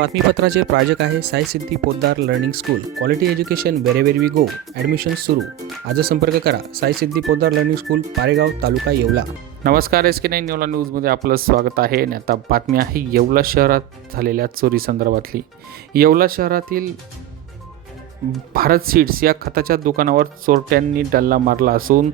बातमीपत्राचे प्रायोजक आहे Sai Siddhi Podar learning school. Quality education wherever we go admission सुरू. आज संपर्क करा. Sai Siddhi Podar learning school Paregaon taluka Yeola. नमस्कार एस के नाईन येवला न्यूजमध्ये आपलं स्वागत आहे. आणि आता बातमी आहे येवला शहरात झालेल्या चोरी संदर्भातली. येवला शहरातील भारत सीड्स या खताच्या दुकानावर चोरट्यांनी डल्ला मारला असून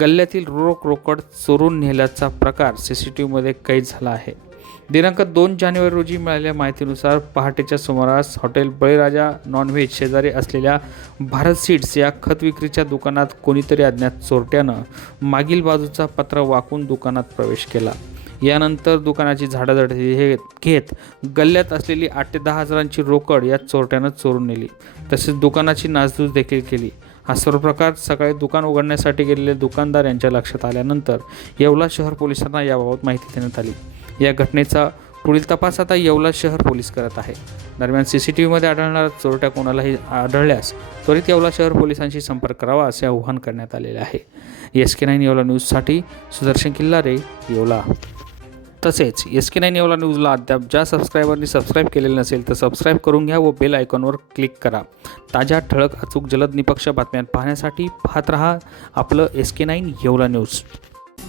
गल्ल्यातील रोख रोकड चोरून नेल्याचा प्रकार सी सी टी व्हीमध्ये कैद झाला आहे. दिनांक दोन जानेवारी रोजी मिळालेल्या माहितीनुसार पहाटेच्या सुमारास हॉटेल बळीराजा नॉनव्हेज शेजारी असलेल्या भारत सीड्स या खत विक्रीच्या दुकानात कोणीतरी अज्ञात चोरट्यानं मागील बाजूचा पत्रा वाकून दुकानात प्रवेश केला. यानंतर दुकानाची झाडाझडती हे घेत गल्ल्यात असलेली आठ ते दहा हजारांची रोकड या चोरट्यानं चोरून नेली. तसेच दुकानाची नासधूस देखील केली. हा सर्व प्रकार सकाळी दुकान उघडण्यासाठी गेलेले दुकानदार यांच्या लक्षात आल्यानंतर येवला शहर पोलिसांना याबाबत माहिती देण्यात आली. या घटनेचा पुढील तपास आता येवला शहर पोलीस करत आहे. दरम्यान सी सी टी व्हीमध्ये आढळणारा चोरट्या कोणालाही आढळल्यास त्वरित येवला शहर पोलिसांशी संपर्क करावा असे आवाहन करण्यात आलेले आहे. एस के नाईन येवला न्यूजसाठी सुदर्शन किल्लारे येवला. तसेच एस के नाईन येवला न्यूजला अद्याप ज्या सबस्क्रायबरनी सबस्क्राईब केलेलं नसेल तर सबस्क्राईब करून घ्या व बेल आयकॉनवर क्लिक करा. ताज्या ठळक अचूक जलद निपक्ष बातम्या पाहण्यासाठी पाहत रहा आपलं S K nine Yeola news.